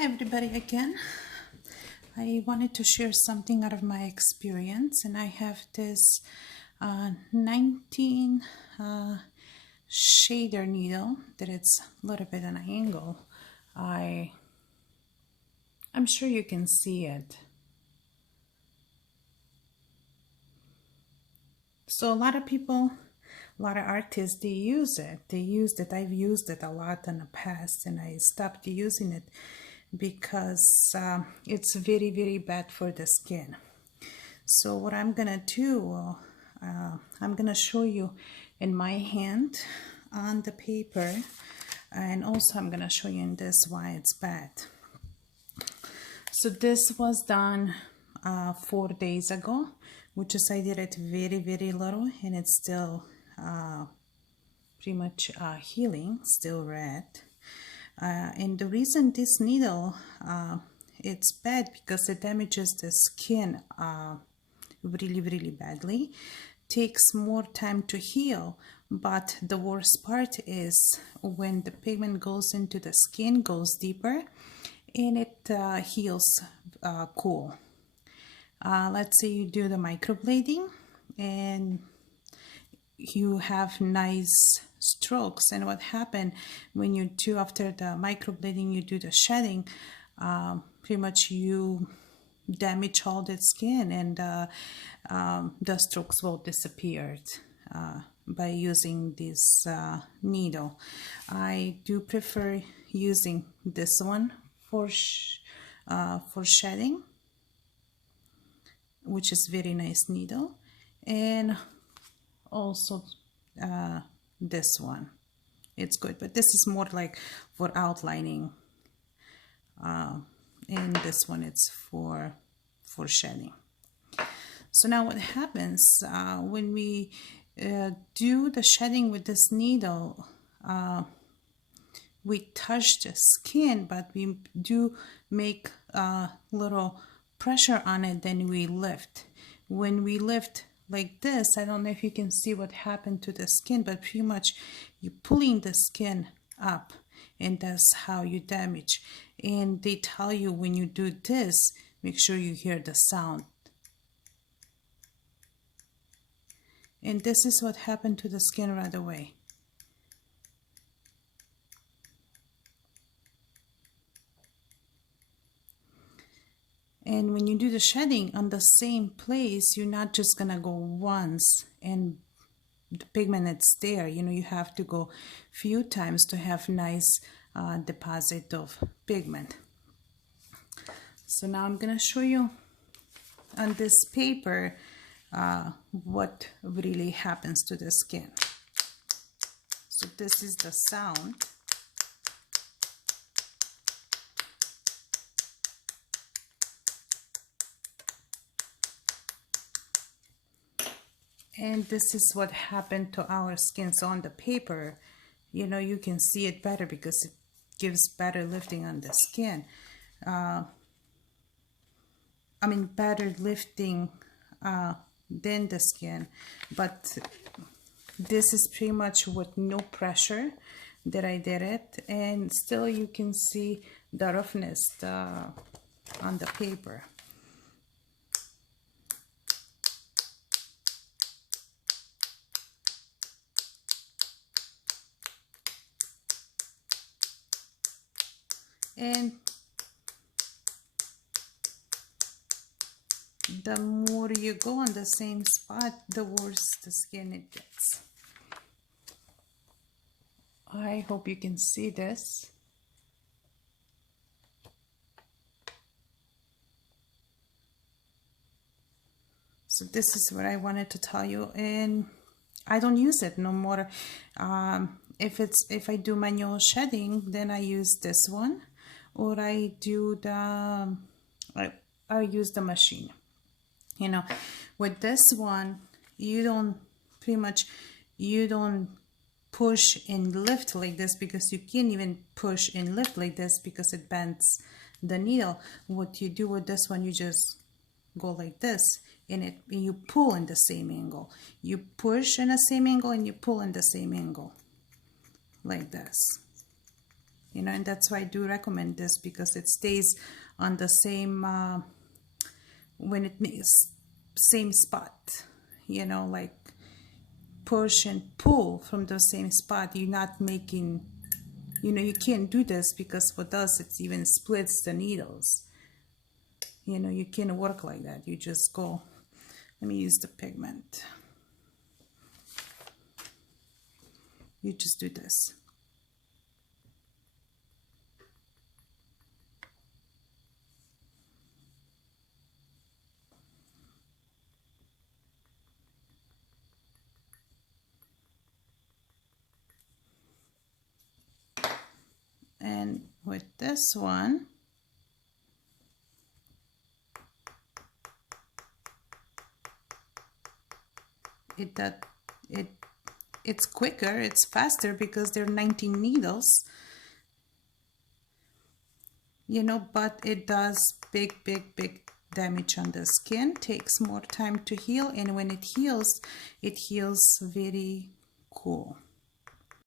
Hi everybody again. I wanted to share something out of my experience, and I have this 19 shader needle that it's a little bit at an angle. I'm sure you can see it. So a lot of people, a lot of artists, they use it. I've used it a lot in the past, and I stopped using it because it's very, very bad for the skin. So what I'm gonna do, I'm gonna show you in my hand on the paper, and also I'm gonna show you in this why it's bad. So this was done 4 days ago, which is I did it very, very little, and it's still pretty much healing, still red. And the reason this needle it's bad because it damages the skin really, really badly. Takes more time to heal, but the worst part is when the pigment goes into the skin, goes deeper, and it heals cool. Let's say you do the microblading and you have nice strokes, and what happened when you do after the microblading, you do the shedding, pretty much you damage all the skin, and the strokes will disappear by using this needle. I do prefer using this one for shedding, which is very nice needle, and also this one, it's good, but this is more like for outlining, and this one it's for shedding. So now what happens when we do the shedding with this needle, we touch the skin, but we do make a little pressure on it, then we lift. When we lift like this, I don't know if you can see what happened to the skin, but pretty much you're pulling the skin up, and that's how you damage. And they tell you when you do this, make sure you hear the sound. And this is what happened to the skin right away. And when you do the shedding on the same place, you're not just gonna go once and the pigment it's there. You know, you have to go few times to have nice deposit of pigment. So now I'm gonna show you on this paper what really happens to the skin. So this is the sound. And this is what happened to our skin. So on the paper, you know, you can see it better because it gives better lifting on the skin. Better lifting than the skin. But this is pretty much with no pressure that I did it. And still you can see the roughness on the paper. And the more you go on the same spot, the worse the skin it gets. I hope you can see this. So this is what I wanted to tell you, and I don't use it no more. If I do manual shedding, then I use this one, or I do the I use the machine. You know, with this one, you don't push and lift like this, because you can't even push and lift like this because it bends the needle. What you do with this one, you just go like this, and you pull in the same angle. You push in the same angle and you pull in the same angle, like this. you know, and that's why I do recommend this, because it stays on the same when it makes same spot, you know, like push and pull from the same spot. You're not making, you know, you can't do this because for us it even splits the needles. You know, you can't work like that. You just go, let me use the pigment. You just do this. And with this one, it's quicker, it's faster, because there are 19 needles, you know, but it does big damage on the skin, takes more time to heal, and when it heals very cool.